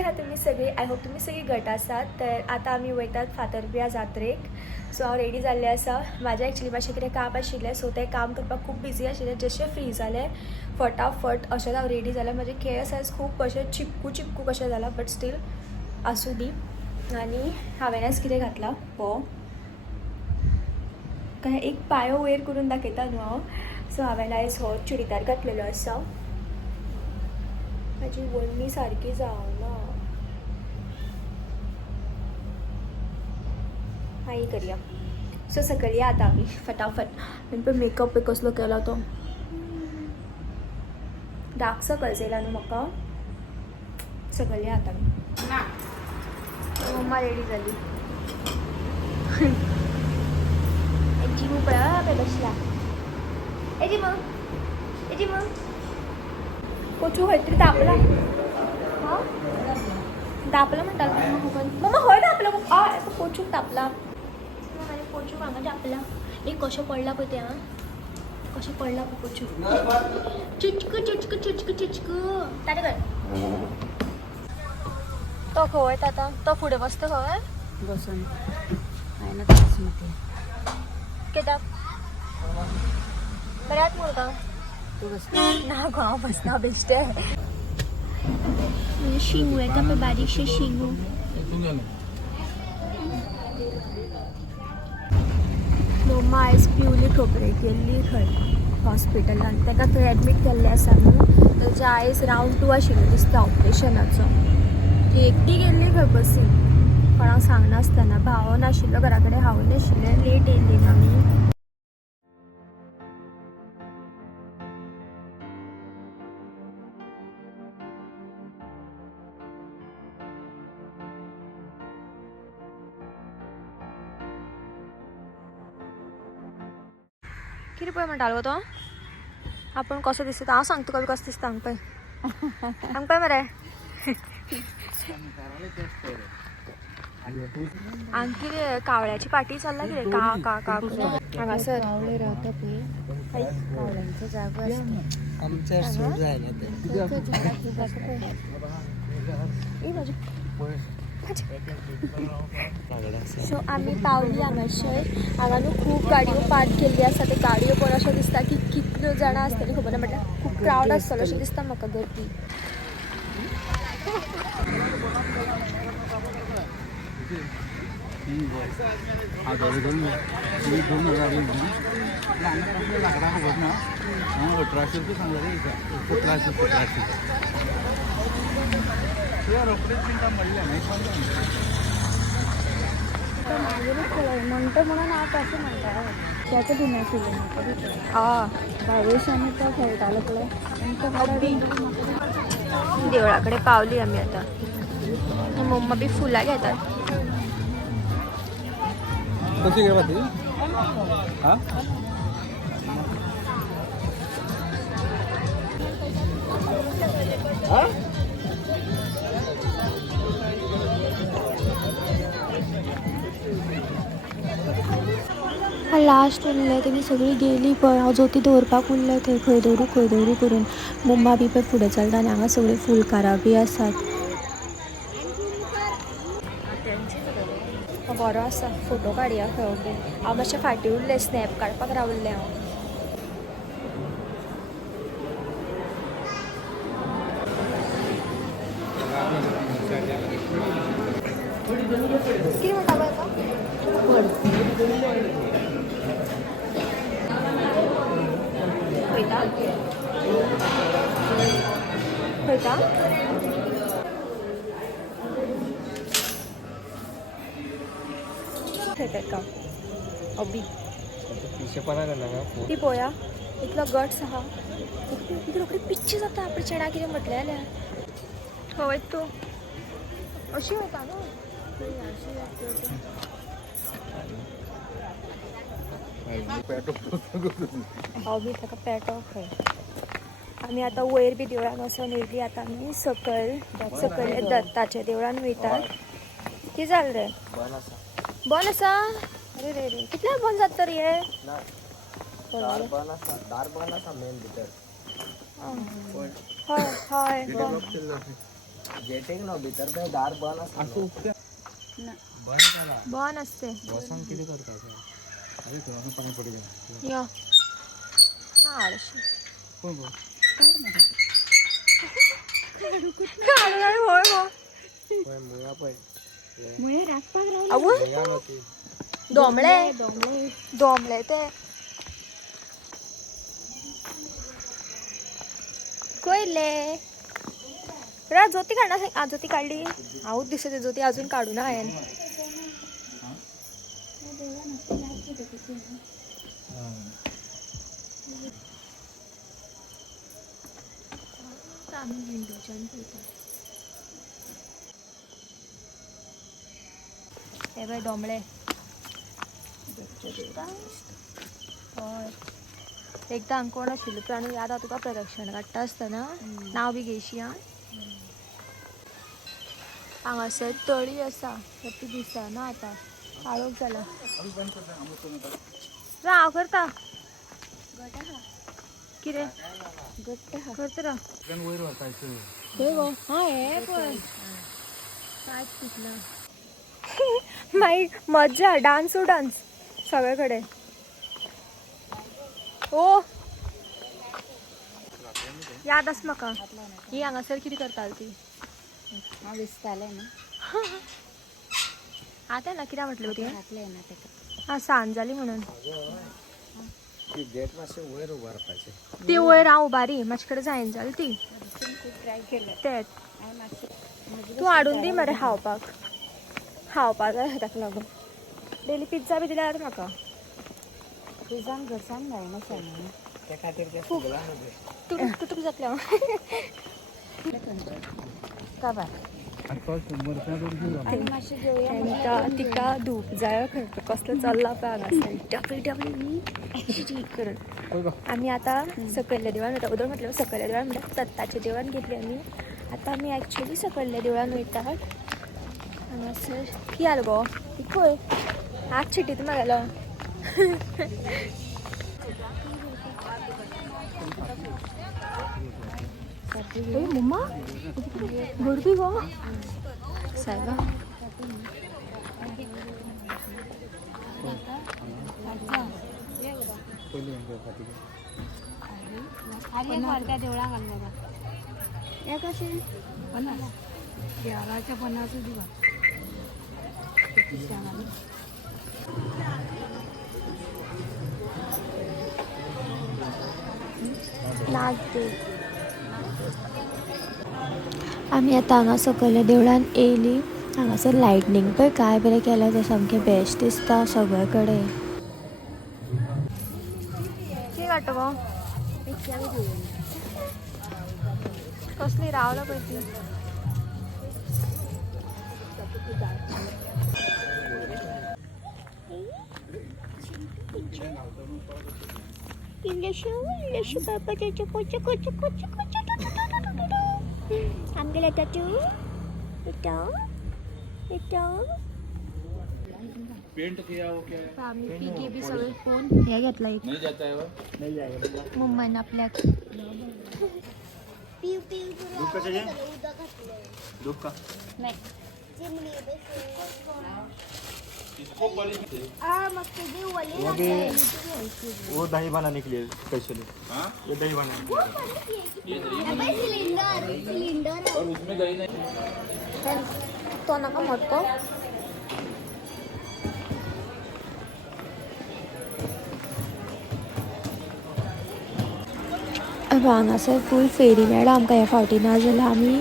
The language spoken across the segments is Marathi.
कशी आहात तुम्ही सगळी? आय होप तुम्ही सगळी घट आसात. तर आता आमी वयतात फातर्प्या जात्रेक. सो हांव रेडी जाल्लें आसा. म्हाजें एक्चुअली मातशें कितें काम आशिल्लें, सो तें काम करपाक खूब बिजी आशिल्लें. जशें फ्री जालें फटाफट अशेंच हांव रेडी जालें. म्हाजे केस आयज खूब अशें चिपकू कशें जाला, बट स्टील आसूं दी. आनी हांवें आयज कितें घातलां हो काय एक पांयो वयर करून दाखयता न्हू हांव. सो हांवें आयज हो चुडीदार घातलेलो आसा. म्हाजी वण्णी सारकी जावना. हाय करया. सो सकयल आता आमी फटाफट. आनी पळय मेकअप बी कसलो केला तो. डार्क सर्कल्स येयला न्हू म्हाका. सकयल आता आमी. मम्मा रेडी जाली. जिमू पळय बसला. जिमू कोचू खंय तरी दापला. हां दापला म्हणटालो मम्मा हय दापला. कोचूक दापला. कोचू हांगा दापला. एक कशें पडला पळय तें. हां कशें पडला पळय कोचू. चिचकू ताटे कर. तो खंय वयता आतां? तो फुडें बसता खंय बसून हायना ताच मध्ये कित्याक बऱ्यात मुर्गा तू बस ना गो हांव बसना बेश्टे. शिंगू येता पळय बारीकशे शिंगू. मम्मा आयज पिवली खोबरेक गेल्ली थंय हॉस्पिटलान. ताका थंय एडमीट केल्लें आसा न्हू. ताजें आयज रावंड 2 आशिल्लें दिसता ऑपरेशनाचो. ती एकटी गेल्ली खंय बसीन कोणाक सांगनासतना. भाव नाशिल्लो घरा कडेन, हांवूय नाशिल्लें. लेट येयल्ली आमी. कितें पळय म्हणटालो तो आपूण कसो दिसता. हांव सांगता तुका कसो दिसता. हांगा पळय हांगा पळय मरे. हांगा कितें कावळ्याची पार्टी चल्ला कितें का का का हांगासर कावळे रावता पळय कावळ्यांचो जागो आसता. आमच्या सूट जायना सो आमी पावली हांगासर. हांगा न्हू खूब गाडयो पार्क केल्ली आसा. ते गाडयो पळोवन अशें दिसता की कितल्यो जाणां आसतलीं खबर ना. म्हटल्यार खूब क्रावड आसतलो अशें दिसता म्हाका गर्दी. म्हणतो म्हणून हांव तशें म्हणटा. त्याचं बी नाशिल्लें म्हाका बी हय भावेश आनी तो खेळटालो पळय देवळा कडेन पावली आमी आतां. मम्मा बी फुलां घेतात. कशी घेवा ती हां लास्ट उरलें तेमी सगळीं गेलीं पळय. हांव जोती दवरपाक उरलें थंय खंय दवरूं करून. मम्मा बी पळय फुडें चलता आनी हांगा सगळीं फुलकारां बी आसात. बरो आसा. फोटो काडया खंय बी. हांव मातशें फाटीं उरलें स्नॅप काडपाक रावल्लें हांव. कितें म्हणटा पळय पळयता पळयता तेका अबी ती पळोवया इतलो गट्स आहा. ती रोखडी पिच्ची जाता. आपणे चेडा कितें म्हटलें जाल्यार खंय तूं अशी वयता न्हू. हांव बी ताका पेटो खंय. आमी आतां वयर बी देवळान वचून येयली. आतां आमी सकयल दत्ताच्या देवळान वयतात. कितें जालें रे बंद आसा. अरे रे रे कितल्याक बंद जाता रे हे. दार बंद आसा मेन भितर. हय हय गेटिंग ना भितर ते दार बंद असतं ना बंद करा बॉन असते बसून किती करता अरे तुला पाणी पडू दे या हा आळशी कोण कोण काढणार होय हो पण मुळा पण मुळे रातपाक राहिला अबू मुळा नव्हती दोमळे डोंगळे दोमळे ते कोयले रा ज्योती काढणार ज्योती काढली आऊत दिसते ज्योती अजून काढू ना आहे हे बाय डोंबळे हय एकदा अंकोण आशिल्लो तूं आनी याद आहा तुका प्रदक्षिण काडटा आसतना नांव बी घेयशी आं हांगासर तळी आसा तर ती दिसना आतां काळोख जाला रा हांव करता कितें करता रा वयर वचायचं हे गो हां हे पळय कांयच पिकना मागीर मज्जा डान्स सगळे कडेन ओ याद आस म्हाका ही हांगासर कितें करताली ती हांव दिसतालें ना आतां ना कितें म्हटलें ती घातलें ना तेका हां सांज जाली म्हणून ती गेट मातशें वयर उबा रावपाचें ती वयर हांव उबारी म्हाजे कडेन जायन जाली ती खूब ट्राय केलें तेंच हांव मातशें तूं हाडून दी मरे खावपाक जाय ताका लागून डेली पिझ्झा बी दिल्यार म्हाका तुझान घरसान जायना सांग त्या खातीर ते फुगला न्हू तुटूक जातलें काबार हांव आनी मातशें जेवया तांकां तिका धूप जाय खंय कसलो चल्ला पळय हांगासर डबल डबल करून आमी आतां सकयल्ल्या देवळान वयता उदक म्हटल्यार सकयल्ल्या देवळान म्हणल्यार दत्ताच्या देवळान गेल्ली आमी आतां आमी एक्चुली सकयल्ल्या देवळान वयतात हांगासर की जाल गो ही खंय हात चिटीत म्हागेलो मम्मा गर्दी गो सायबा देवळां घाल बाबा हे कशें देवाच्या पन्नास दिवा आमी आतां हांगा सकयल्या देवळान येयली हांगासर लायटनींग पळय काय बरें केलां तें सामकें बेस्ट दिसता सगळे कडेन कितें काडटा गो कसली रावला पळय ती आमगेले टॅटू पेंट किया वो क्या है आम्ही पिके बी सगळे फोन हे घेतला एक नहीं जाता है वो नहीं जाएगा मुंबईन आपल्याक दूध का चाहिए दूध का वो दही बनाने के लिए स्पेशली ये दही बनाने और उसमें दही नहीं तो नका मोठो हांगासर फूल फेरी मेळ्ळा आमकां ह्या फावटी ना जाल्यार आमी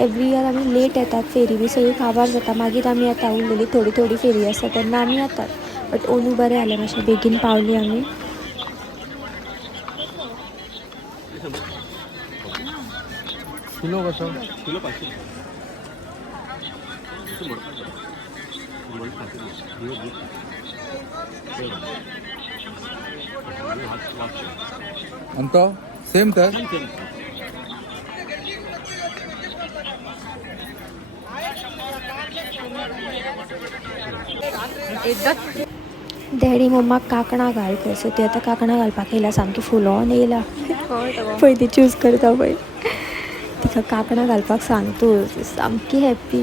एवरी इयर आमी लेट येतात फेरी बी सगळी काबार जाता मागीर आमी येता उरलेली थोडी थोडी फेरी आसता तेन्ना आमी येतात बट ओनू बरें जालें मातशें बेगीन पावली आमी किलो कसं किलो 500 अंत सेम तर डॅडी मम्माक कांकणां घाल खंय सो ती आतां कांकणां घालपाक येयला सामकी फुलोन येयला पळय ती चूज करता पळय तिका कांकणां घालपाक सांगतो सामकी हॅप्पी.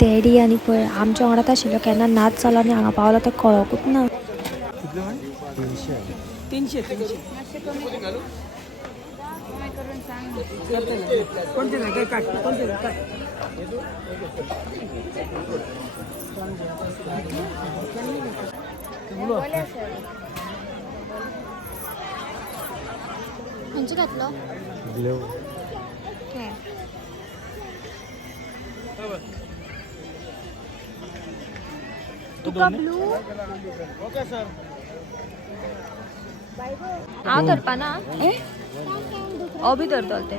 डॅडी आनी पळय आमच्या वांगडाच आशिल्लो केन्ना नाच चालू आनी हांगा पावलो तें कळोकूच ना. खंयचे घातलो तुका ब्लू हांव धरपा ना हो बी धरतलो ते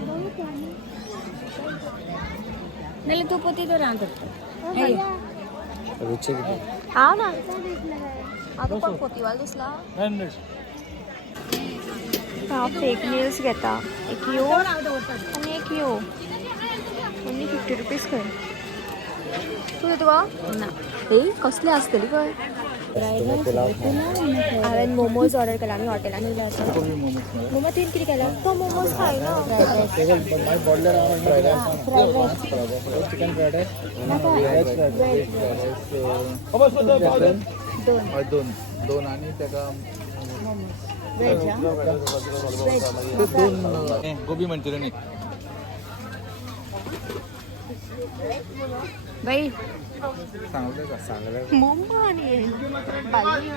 नाल्यार तूं पोती तर हांव धरता. हांव ना हांव कोण पोतीवाल दिसला. हांव फेक नेल्स घेता एक यो आनी एक यो ओन्ली 50 रुपीज खंय. तूं दिता गो ना ए कसले आसतली पळय. हांवें मोमोज ऑर्डर केला आमी हॉटेलान येयले आसा. मोमो तुवें कितें केला तो मोमोज खायना. दोन आणि त्याका गोबी मंचुरियन एक. बाई सांगलं मोमो आणि बाई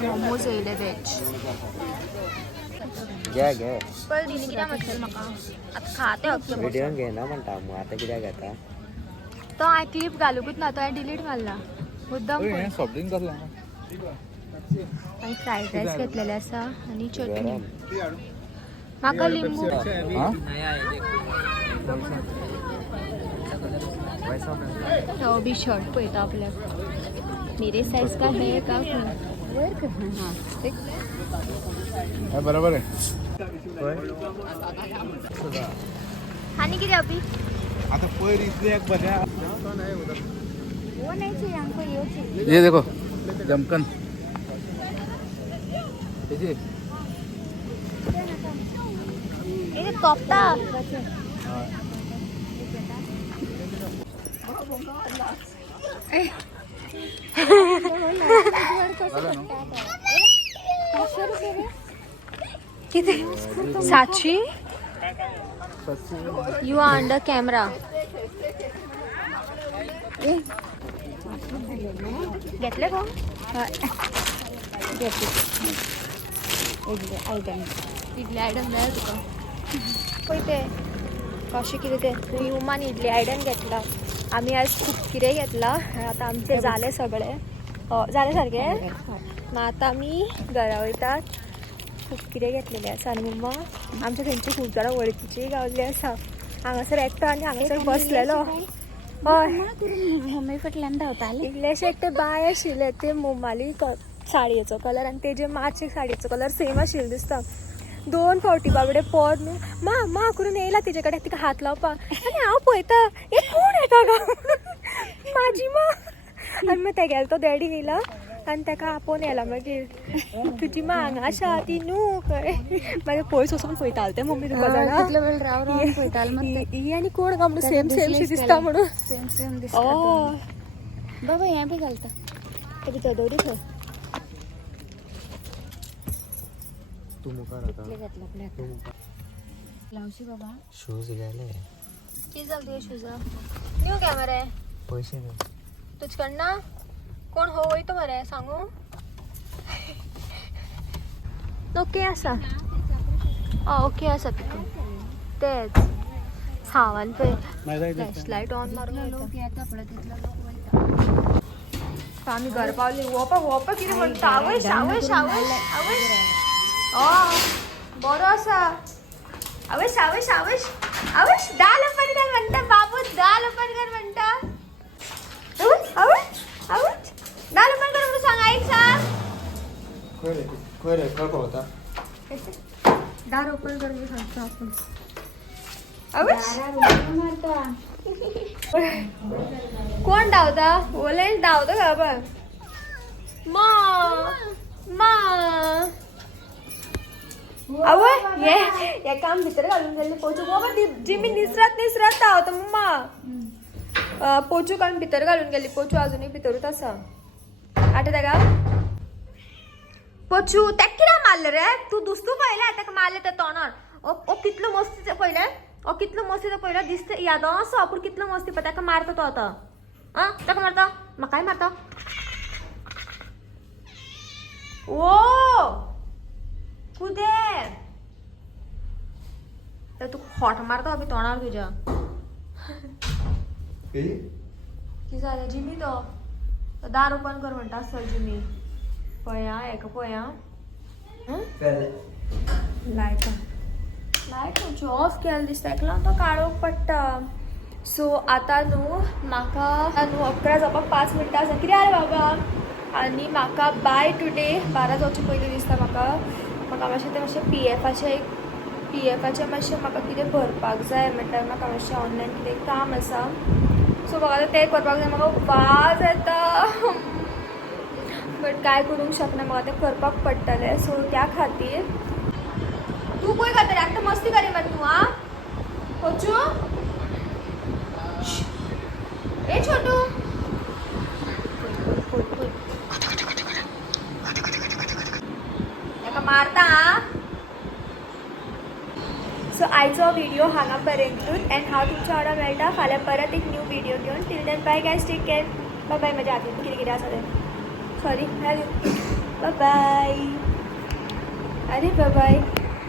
मोमोज येयले वेज. घे पळय दिनी कित्याक म्हटलें म्हाका आतां खाते हक्के व्हिडिओन घेना म्हणटा मग आता कित्याक घेता. तो हांवें क्लिप घालूंकूच ना तो हांवें डिलीट मारला मुद्दाम. सॉफ्ट ड्रिंक कसला आनी फ्रायड रायस घेतलेले आसा आनी चटणी. म्हाका लिंबू हो बी शर्ट पळयता आपल्याक मेरे साइज का है का बरोबर आहे. आनी कितें अभी आता पयर इतले एक बऱ्या ये देखो जमकन तोपता किती 700 यू आर अंडर कॅमेरा. घेतले गो इडली आयडन मेळ तुका पळय ते कशें कितें ते ह्युमन इडली आयडन घेतला. आमी आज खूब कितें घेतला आतां आमचें जालें सगळें जालें सारकें. मग आतां आमी घरा वयतात. खूब कितें घेतलेलें आसा आनी मम्मा आमच्या थंयची खूब जाणां वळखीचीय गावल्ली आसा. हांगासर एकटो आनी हांगासर बसलेलो. हय मम्मी फाटल्यान धांवताले. इल्लेशे एकटे बाय आशिल्ले ते मोमाली साडयेचो कलर आनी तेजे मातशे साडयेचो कलर सेम आशिल्लो दिसता. 2 फावटी बाबडे पद मा करून येयला तेजे कडेन तिका हात लावपाक आनी हांव पळयता हे कोण येता गा म्हाजी मा. आनी मागीर तेगेलो तो डॅडी येयला आनी ताका आपोवन येयला मागीर तुजी मा हांगा आसा ती न्हू खंय. मागीर पयस वचून पळयताले ते मम्मी तुका जाणा ही आनी कोण गा म्हणून सेम सेमशी दिसता म्हणून. सेम हय बाबा हें बी घालता ते भितर दवरी थंय. तू मुखार आता लावशी बाबा शूज घ्यायले कितें जालें तुगे शुजा न्यू घे मरे पैसे घे. तुजे कडना कोण हो वयता मरे सांगू. ओके आसा ओके आसा पिकू तेच हांवान पळय फ्लॅशलायट ऑन मारून लोक येता पळय तितलो लोक वयता. आमी घर पावली. होपा कितें म्हणटा आवयश आवयश आवयश आवयश हय बरो आसा आवयश आवयश आवयश आवयश दाल अपनकर म्हणटा बाबू दाल अपनकर म्हणटा. आवयश आवयश दाल अपनकर म्हणून सांग आईक सांग. खंय रे खंय पावता दार ओपन कर मी सांगतो आपण कोण धावता ओले धावतो का आपण हे काम भितर घालून गेले पोचू बाबा जिमी निसरत धावतो मम्मा पोचू काढून भितर घालून गेली पोचू अजूनही भितरूच असा आठवता का पोचू त्या किरा मारलं रे तू दुसरू पहिले आता मारले तर तोंडार ओ कितलं मस्ती पहिले कितलं मस्ती तर पहिलं दिसतं याद असं आपण कितलं मस्ती पण त्याका मारतो तो आता त्याका मारता मग काय मारता ओ कुदे तर तू हॉट मारतो अभि तोंडावर तुझ्या की झालं जिमी तो दार ओपन कर म्हणता असल जिमी पया एक पया लायट खंयची ऑफ केला दिसता एकला तो काळोख पडटा सो आता न्हू म्हाका न्हू 11 जावपाक 5 मिनटां आसा कितें आरे बाबा आनी म्हाका बाय टुडे 12 जावचे पयलीं दिसता म्हाका मातशें पी एफाचें मातशें म्हाका कितें भरपाक जाय म्हणल्यार म्हाका मातशें ऑनलायन कितें काम आसा सो म्हाका आतां तें करपाक जाय म्हाका वाज येता बट काय करूंक शकना म्हाका तें करपाक पडटलें सो त्या खातीर तू पळय खातर आता मस्ती करी मत तू पोचू ए छोटू मारता सो आयचो व्हिडिओ हांगा पर्यंतूच एंड हांव तुमच्या वांगडा मेळटा फाल्यां परत एक न्यू व्हिडिओ घेवन till then bye guys take care bye bye म्हज्या हातीन कितें कितें आसा तें सॉरी बाय बाय अरे बाय बाय